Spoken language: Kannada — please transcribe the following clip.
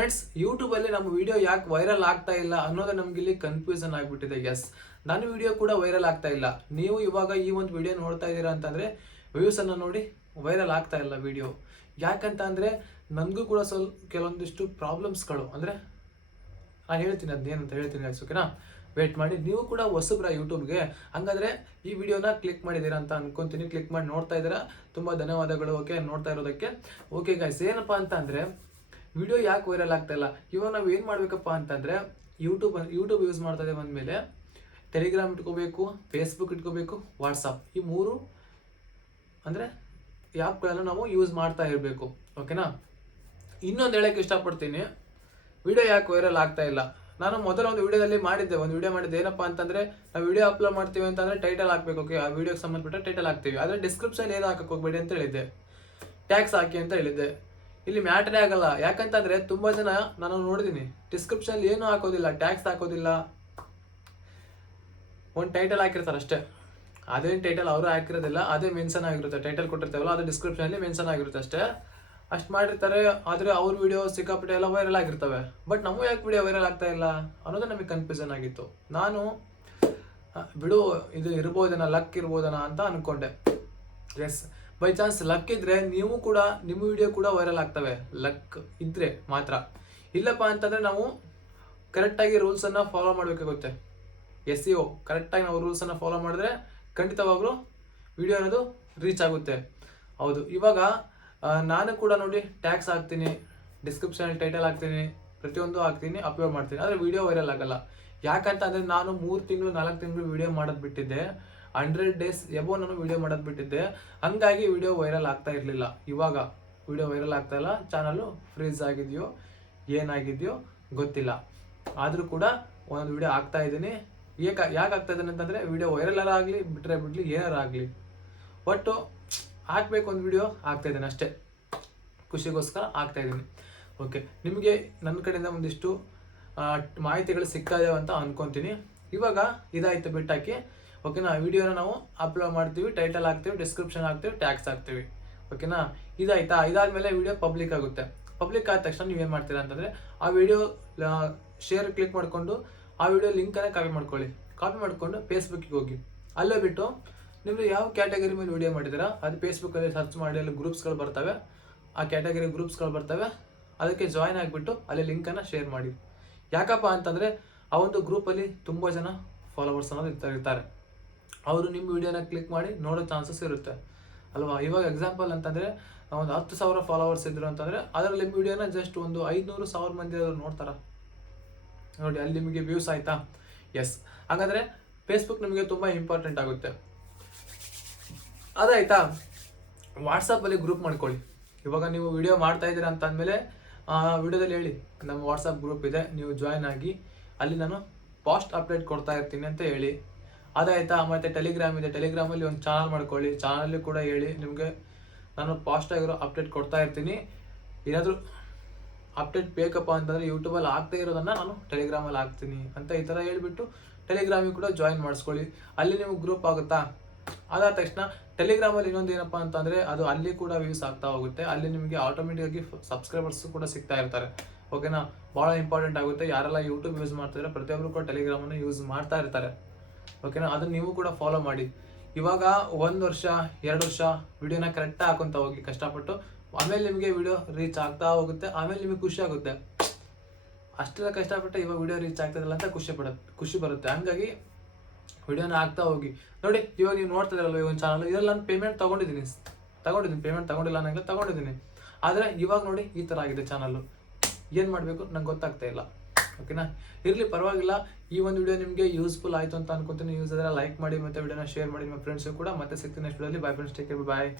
ಫ್ರೆಂಡ್ಸ್, ಯೂಟ್ಯೂಬ್ ಅಲ್ಲಿ ನಮ್ಮ ವಿಡಿಯೋ ಯಾಕೆ ವೈರಲ್ ಆಗ್ತಾ ಇಲ್ಲ ಅನ್ನೋದು ನಮ್ಗೆ ಇಲ್ಲಿ ಕನ್ಫ್ಯೂಷನ್ ಆಗ್ಬಿಟ್ಟಿದೆ. ಎಸ್, ನನ್ನ ವಿಡಿಯೋ ಕೂಡ ವೈರಲ್ ಆಗ್ತಾ ಇಲ್ಲ. ನೀವು ಇವಾಗ ಈ ಒಂದು ವಿಡಿಯೋ ನೋಡ್ತಾ ಇದ್ದೀರಾ ಅಂತಂದ್ರೆ ವ್ಯೂಸ್ ಅನ್ನ ನೋಡಿ ವೈರಲ್ ಆಗ್ತಾ ಇಲ್ಲ ವಿಡಿಯೋ. ಯಾಕಂತ ಅಂದ್ರೆ ನನಗೂ ಕೂಡ ಕೆಲವೊಂದಿಷ್ಟು ಪ್ರಾಬ್ಲಮ್ಸ್ಗಳು ಅಂದ್ರೆ ನಾನು ಹೇಳ್ತೀನಿ, ಅದೇನಂತ ಹೇಳ್ತೀನಿ guys, ಓಕೆನಾ? ವೇಟ್ ಮಾಡಿ. ನೀವು ಕೂಡ ಹೊಸಬ್ರ ಯೂಟ್ಯೂಬ್ಗೆ, ಹಂಗಾದ್ರೆ ಈ ವಿಡಿಯೋನ ಕ್ಲಿಕ್ ಮಾಡಿದ್ದೀರಾ ಅಂತ ಅನ್ಕೊಂತೀನಿ. ಕ್ಲಿಕ್ ಮಾಡಿ ನೋಡ್ತಾ ಇದ್ದೀರಾ, ತುಂಬಾ ಧನ್ಯವಾದಗಳು. ಓಕೆ, ನೋಡ್ತಾ ಇರೋದಕ್ಕೆ. ಓಕೆ ಗೈಸ್, ಏನಪ್ಪಾ ಅಂತ ಅಂದ್ರೆ ವಿಡಿಯೋ ಯಾಕೆ ವೈರಲ್ ಆಗ್ತಾ ಇಲ್ಲ? ಇವಾಗ ನಾವು ಏನು ಮಾಡ್ಬೇಕಪ್ಪ ಅಂತಂದ್ರೆ ಯೂಟ್ಯೂಬ್ ಯೂಸ್ ಮಾಡ್ತಾ ಇದ್ದೇವೆ ಅಂದಮೇಲೆ ಟೆಲಿಗ್ರಾಮ್ ಇಟ್ಕೋಬೇಕು, ಫೇಸ್ಬುಕ್ ಇಟ್ಕೋಬೇಕು, ವಾಟ್ಸಪ್, ಈ ಮೂರು ಅಂದರೆ ಆ್ಯಪ್ಗಳನ್ನು ನಾವು ಯೂಸ್ ಮಾಡ್ತಾ ಇರಬೇಕು. ಓಕೆನಾ? ಇನ್ನೊಂದು ಹೇಳಕ್ಕೆ ಇಷ್ಟಪಡ್ತೀನಿ, ವಿಡಿಯೋ ಯಾಕೆ ವೈರಲ್ ಆಗ್ತಾ ಇಲ್ಲ. ನಾನು ಮೊದಲ ಒಂದು ವಿಡಿಯೋ ಮಾಡಿದ್ದೆ. ಏನಪ್ಪ ಅಂತಂದರೆ, ನಾವು ವಿಡಿಯೋ ಅಪ್ಲೋಡ್ ಮಾಡ್ತೀವಿ ಅಂತಂದರೆ ಟೈಟಲ್ ಹಾಕಬೇಕು. ಓಕೆ, ಆ ವಿಡಿಯೋಗೆ ಸಂಬಂಧಪಟ್ಟ ಟೈಟಲ್ ಹಾಕ್ತೀವಿ. ಆದರೆ ಡಿಸ್ಕ್ರಿಪ್ಷನ್ ಏನು ಹಾಕಕ್ಕೆ ಹೋಗ್ಬೇಡಿ ಅಂತ ಹೇಳಿದ್ದೆ. ಟ್ಯಾಗ್ಸ್ ಹಾಕಿ ಅಂತ ಹೇಳಿದ್ದೆ. ಇಲ್ಲಿ ಮ್ಯಾಟ್ರೇ ಆಗಲ್ಲ. ಯಾಕಂತಂದ್ರೆ ತುಂಬಾ ಜನ ನಾನು ನೋಡಿದೀನಿ, ಡಿಸ್ಕ್ರಿಪ್ಷನ್ ಏನು ಹಾಕೋದಿಲ್ಲ, ಟ್ಯಾಗ್ಸ್ ಹಾಕೋದಿಲ್ಲ, ಒಂದು ಟೈಟಲ್ ಹಾಕಿರ್ತಾರೆ ಅಷ್ಟೇ. ಅದೇನು ಟೈಟಲ್ ಅವರು ಹಾಕಿರೋದಿಲ್ಲ, ಅದೇ ಮೆನ್ಷನ್ ಆಗಿರುತ್ತೆ. ಟೈಟಲ್ ಕೊಟ್ಟಿರ್ತೇವಲ್ಲ, ಅದು ಡಿಸ್ಕ್ರಿಪ್ಷನ್ ಅಲ್ಲಿ ಮೆನ್ಷನ್ ಆಗಿರುತ್ತೆ ಅಷ್ಟೇ. ಅಷ್ಟು ಮಾಡಿರ್ತಾರೆ. ಆದರೆ ಅವ್ರ ವಿಡಿಯೋ ಸಿಕ್ಕಾಪಟ್ಟೆ ಎಲ್ಲ ವೈರಲ್ ಆಗಿರ್ತವೆ. ಬಟ್ ನಮ್ಮ ಯಾಕೆ ವಿಡಿಯೋ ವೈರಲ್ ಆಗ್ತಾ ಇಲ್ಲ ಅನ್ನೋದು ನಮಗೆ ಕನ್ಫ್ಯೂಷನ್ ಆಗಿತ್ತು. ನಾನು ಬಿಡು, ಇದು ಇರ್ಬೋದನ, ಲಕ್ ಇರ್ಬೋದನ ಅಂತ ಅನ್ಕೊಂಡೆ. ಎಸ್, ಬೈ ಚಾನ್ಸ್ ಲಕ್ ಇದ್ರೆ ನೀವು ಕೂಡ, ನಿಮ್ಮ ವಿಡಿಯೋ ಕೂಡ ವೈರಲ್ ಆಗ್ತವೆ, ಲಕ್ ಇದ್ರೆ ಮಾತ್ರ. ಇಲ್ಲಪ್ಪ ಅಂತಂದ್ರೆ ನಾವು ಕರೆಕ್ಟಾಗಿ ರೂಲ್ಸನ್ನು ಫಾಲೋ ಮಾಡಬೇಕಾಗುತ್ತೆ. SEO ಕರೆಕ್ಟಾಗಿ ನಾವು ರೂಲ್ಸನ್ನು ಫಾಲೋ ಮಾಡಿದ್ರೆ ಖಂಡಿತವಾಗ್ಲೂ ವಿಡಿಯೋ ಅನ್ನೋದು ರೀಚ್ ಆಗುತ್ತೆ. ಹೌದು, ಇವಾಗ ನಾನು ಕೂಡ ನೋಡಿ ಟ್ಯಾಗ್ಸ್ ಹಾಕ್ತೀನಿ, ಡಿಸ್ಕ್ರಿಪ್ಷನಲ್ಲಿ ಟೈಟಲ್ ಹಾಕ್ತೀನಿ, ಪ್ರತಿಯೊಂದು ಹಾಕ್ತೀನಿ, ಅಪ್ಲೋಡ್ ಮಾಡ್ತೀನಿ. ಆದರೆ ವಿಡಿಯೋ ವೈರಲ್ ಆಗಲ್ಲ. ಯಾಕಂತ ಅಂದರೆ ನಾನು 3 ತಿಂಗಳು 4 ತಿಂಗಳು ವಿಡಿಯೋ ಮಾಡೋದು ಬಿಟ್ಟಿದ್ದೆ. 100 ಡೇಸ್ ಎಬೋ ನಾನು ವಿಡಿಯೋ ಮಾಡೋದು ಬಿಟ್ಟಿದ್ದೆ. ಹಂಗಾಗಿ ವಿಡಿಯೋ ವೈರಲ್ ಆಗ್ತಾ ಇರಲಿಲ್ಲ. ಇವಾಗ ವಿಡಿಯೋ ವೈರಲ್ ಆಗ್ತಾ ಇಲ್ಲ. ಚಾನಲ್ಲು ಫ್ರೀಸ್ ಆಗಿದೆಯೋ ಏನಾಗಿದೆಯೋ ಗೊತ್ತಿಲ್ಲ. ಆದರೂ ಕೂಡ ಒಂದೊಂದು ವಿಡಿಯೋ ಆಗ್ತಾ ಇದ್ದೀನಿ. ಯಾಕೆ ಆಗ್ತಾ ಇದ್ದೀನಿ ಅಂತಂದರೆ, ವಿಡಿಯೋ ವೈರಲ್ ಆಗಲಿ ಬಿಡಲಿ ಏನಾರು ಆಗಲಿ, ಒಟ್ಟು ಹಾಕಬೇಕು ಒಂದು ವಿಡಿಯೋ ಆಗ್ತಾ ಇದ್ದೀನಿ ಅಷ್ಟೇ. ಖುಷಿಗೋಸ್ಕರ ಆಗ್ತಾ ಇದ್ದೀನಿ. ಓಕೆ, ನಿಮಗೆ ನನ್ನ ಕಡೆಯಿಂದ ಒಂದಿಷ್ಟು ಮಾಹಿತಿಗಳು ಸಿಗ್ತಾ ಇದಾವೆ ಅಂತ ಅನ್ಕೊತೀನಿ. ಇವಾಗ ಇದಾಯ್ತು, ಬಿಟ್ಟಾಕಿ. ಓಕೆನಾ? ವಿಡಿಯೋನ ನಾವು ಅಪ್ಲೋಡ್ ಮಾಡ್ತೀವಿ, ಟೈಟಲ್ ಹಾಕ್ತೀವಿ, ಡಿಸ್ಕ್ರಿಪ್ಷನ್ ಹಾಕ್ತೀವಿ, ಟ್ಯಾಗ್ಸ್ ಹಾಕ್ತೀವಿ. ಓಕೆನಾ? ಇದಾಯ್ತಾ? ಇದಾದ್ಮೇಲೆ ವಿಡಿಯೋ ಪಬ್ಲಿಕ್ ಆಗುತ್ತೆ. ಪಬ್ಲಿಕ್ ಆದ ತಕ್ಷಣ ನೀವೇನು ಮಾಡ್ತೀರಾ ಅಂತಂದರೆ, ಆ ವಿಡಿಯೋ ಶೇರ್ ಕ್ಲಿಕ್ ಮಾಡಿಕೊಂಡು ಆ ವಿಡಿಯೋ ಲಿಂಕನ್ನು ಕಾಪಿ ಮಾಡಿಕೊಂಡು ಫೇಸ್ಬುಕ್ಕಿಗೆ ಹೋಗಿ, ಅಲ್ಲೇ ಬಿಟ್ಟು ನಿಮ್ಮದು ಯಾವ ಕ್ಯಾಟಗರಿ ಮೇಲೆ ವಿಡಿಯೋ ಮಾಡಿದ್ದೀರಾ ಅದು ಫೇಸ್ಬುಕ್ಕಲ್ಲಿ ಸರ್ಚ್ ಮಾಡಿ, ಅಲ್ಲಿ ಗ್ರೂಪ್ಸ್ಗಳು ಬರ್ತವೆ, ಆ ಕ್ಯಾಟಗರಿ ಗ್ರೂಪ್ಸ್ಗಳು ಬರ್ತವೆ, ಅದಕ್ಕೆ ಜಾಯ್ನ್ ಆಗಿಬಿಟ್ಟು ಅಲ್ಲಿ ಲಿಂಕನ್ನು ಶೇರ್ ಮಾಡಿ. ಯಾಕಪ್ಪ ಅಂತಂದರೆ ಆ ಒಂದು ಗ್ರೂಪಲ್ಲಿ ತುಂಬ ಜನ ಫಾಲೋವರ್ಸ್ ಅನ್ನೋದು ಇರ್ತಾರೆ. ಅವರು ನಿಮ್ಮ ವಿಡಿಯೋನ ಕ್ಲಿಕ್ ಮಾಡಿ ನೋಡೋ ಚಾನ್ಸಸ್ ಇರುತ್ತೆ ಅಲ್ವಾ? ಇವಾಗ ಎಕ್ಸಾಂಪಲ್ ಅಂತಂದರೆ, ಒಂದು 10,000 ಫಾಲೋವರ್ಸ್ ಇದ್ರು ಅಂತಂದರೆ ಅದರಲ್ಲಿ ನಿಮ್ಮ ವಿಡಿಯೋನ ಜಸ್ಟ್ ಒಂದು 500-1000 ಮಂದಿ ಅವರು ನೋಡ್ತಾರೆ ನೋಡಿ, ಅಲ್ಲಿ ನಿಮಗೆ ವ್ಯೂಸ್ ಆಯಿತಾ? ಎಸ್, ಹಾಗಾದರೆ ಫೇಸ್ಬುಕ್ ನಿಮಗೆ ತುಂಬ ಇಂಪಾರ್ಟೆಂಟ್ ಆಗುತ್ತೆ. ಅದಾಯ್ತಾ? ವಾಟ್ಸಪ್ಪಲ್ಲಿ ಗ್ರೂಪ್ ಮಾಡ್ಕೊಳ್ಳಿ. ಇವಾಗ ನೀವು ವಿಡಿಯೋ ಮಾಡ್ತಾ ಇದ್ದೀರಾ ಅಂತ ಅಂದಮೇಲೆ ವಿಡಿಯೋದಲ್ಲಿ ಹೇಳಿ, ನಮ್ಮ ವಾಟ್ಸಪ್ ಗ್ರೂಪ್ ಇದೆ, ನೀವು ಜಾಯ್ನ್ ಆಗಿ, ಅಲ್ಲಿ ನಾನು ಪಾಸ್ಟ್ ಅಪ್ಡೇಟ್ ಕೊಡ್ತಾ ಇರ್ತೀನಿ ಅಂತ ಹೇಳಿ. ಅದಾಯ್ತಾ? ಮತ್ತು ಟೆಲಿಗ್ರಾಮ್ ಇದೆ, ಟೆಲಿಗ್ರಾಮಲ್ಲಿ ಒಂದು ಚಾನಲ್ ಮಾಡ್ಕೊಳ್ಳಿ. ಚಾನಲ್ಲಿ ಕೂಡ ಹೇಳಿ, ನಿಮಗೆ ನಾನು ಪಾಸ್ಟ್ ಆಗಿರೋ ಅಪ್ಡೇಟ್ ಕೊಡ್ತಾ ಇರ್ತೀನಿ. ಏನಾದರೂ ಅಪ್ಡೇಟ್ ಬೇಕಪ್ಪ ಅಂತಂದರೆ ಯೂಟ್ಯೂಬಲ್ಲಿ ಆಗ್ತಾ ಇರೋದನ್ನು ನಾನು ಟೆಲಿಗ್ರಾಮಲ್ಲಿ ಹಾಕ್ತೀನಿ ಅಂತ ಈ ಥರ ಹೇಳಿಬಿಟ್ಟು ಟೆಲಿಗ್ರಾಮಿಗೆ ಕೂಡ ಜಾಯಿನ್ ಮಾಡಿಸ್ಕೊಳ್ಳಿ. ಅಲ್ಲಿ ನಿಮಗೆ ಗ್ರೂಪ್ ಆಗುತ್ತಾ? ಅದಾದ ತಕ್ಷಣ ಟೆಲಿಗ್ರಾಮಲ್ಲಿ ಇನ್ನೊಂದು ಏನಪ್ಪ ಅಂತಂದರೆ, ಅದು ಅಲ್ಲಿ ಕೂಡ ವ್ಯೂಸ್ ಆಗ್ತಾ ಹೋಗುತ್ತೆ. ಅಲ್ಲಿ ನಿಮಗೆ ಆಟೋಮೆಟಿಕ್ಕಾಗಿ ಸಬ್ಸ್ಕ್ರೈಬರ್ಸ್ ಕೂಡ ಸಿಗ್ತಾ ಇರ್ತಾರೆ. ಓಕೆನಾ? ಭಾಳ ಇಂಪಾರ್ಟೆಂಟ್ ಆಗುತ್ತೆ. ಯಾರೆಲ್ಲ ಯೂಟ್ಯೂಬ್ ಯೂಸ್ ಮಾಡ್ತಿದ್ರೆ ಪ್ರತಿಯೊಬ್ಬರು ಕೂಡ ಟೆಲಿಗ್ರಾಮನ್ನು ಯೂಸ್ ಮಾಡ್ತಾ ಇರ್ತಾರೆ. ಓಕೆನಾ? ಅದನ್ನು ನೀವು ಕೂಡ ಫಾಲೋ ಮಾಡಿ. ಇವಾಗ 1 ವರ್ಷ 2 ವರ್ಷ ವಿಡಿಯೋನ ಕರೆಕ್ಟಾಗಿ ಹಾಕೊತ ಹೋಗಿ ಕಷ್ಟಪಟ್ಟು, ಆಮೇಲೆ ನಿಮಗೆ ವಿಡಿಯೋ ರೀಚ್ ಆಗ್ತಾ ಹೋಗುತ್ತೆ. ಆಮೇಲೆ ನಿಮಗೆ ಖುಷಿ ಆಗುತ್ತೆ, ಅಷ್ಟೆಲ್ಲ ಕಷ್ಟಪಟ್ಟು ಇವಾಗ ವಿಡಿಯೋ ರೀಚ್ ಆಗ್ತದಲ್ಲ ಅಂತ ಖುಷಿ ಬರುತ್ತೆ. ಹಂಗಾಗಿ ವಿಡಿಯೋನ ಹಾಕ್ತಾ ಹೋಗಿ. ನೋಡಿ, ಇವಾಗ ನೀವು ನೋಡ್ತಾ ಇದ್ರಲ್ಲ ಈ ಒಂದು ಚಾನಲ್, ಇದರಲ್ಲಿ ನಾನು ಪೇಮೆಂಟ್ ತಗೊಂಡಿದ್ದೀನಿ, ಪೇಮೆಂಟ್ ತಗೊಂಡಿಲ್ಲ ಅನ್ನಂಗಿಲ್ಲ, ತಗೊಂಡಿದ್ದೀನಿ. ಆದರೆ ಇವಾಗ ನೋಡಿ ಈ ಥರ ಆಗಿದೆ ಚಾನಲ್ಲು. ಏನು ಮಾಡಬೇಕು ನಂಗೆ ಗೊತ್ತಾಗ್ತಾ ಇಲ್ಲ. ಓಕೆನಾ? ಇರಲಿ, ಪರವಾಗಿಲ್ಲ. ಈ ಒಂದು ವಿಡಿಯೋ ನಿಮಗೆ ಯೂಸ್ಫುಲ್ ಆಯಿತು ಅಂತ ಅನ್ಕೊತೀನಿ. ಯೂಸ್ ಆದರೆ ಲೈಕ್ ಮಾಡಿ, ಮತ್ತು ವಿಡಿಯೋನ ಶೇರ್ ಮಾಡಿ ನಿಮ್ಮ ಫ್ರೆಂಡ್ಸು ಕೂಡ. ಮತ್ತೆ ಸಿಗ್ತೀನಿ ನೆಕ್ಸ್ಟ್ ವಿಡಿಯೋಲಿ. ಬೈ ಫ್ರೆಂಡ್ಸ್, ಟೇಕ್ ಕೇರ್, ಬಾಯ್.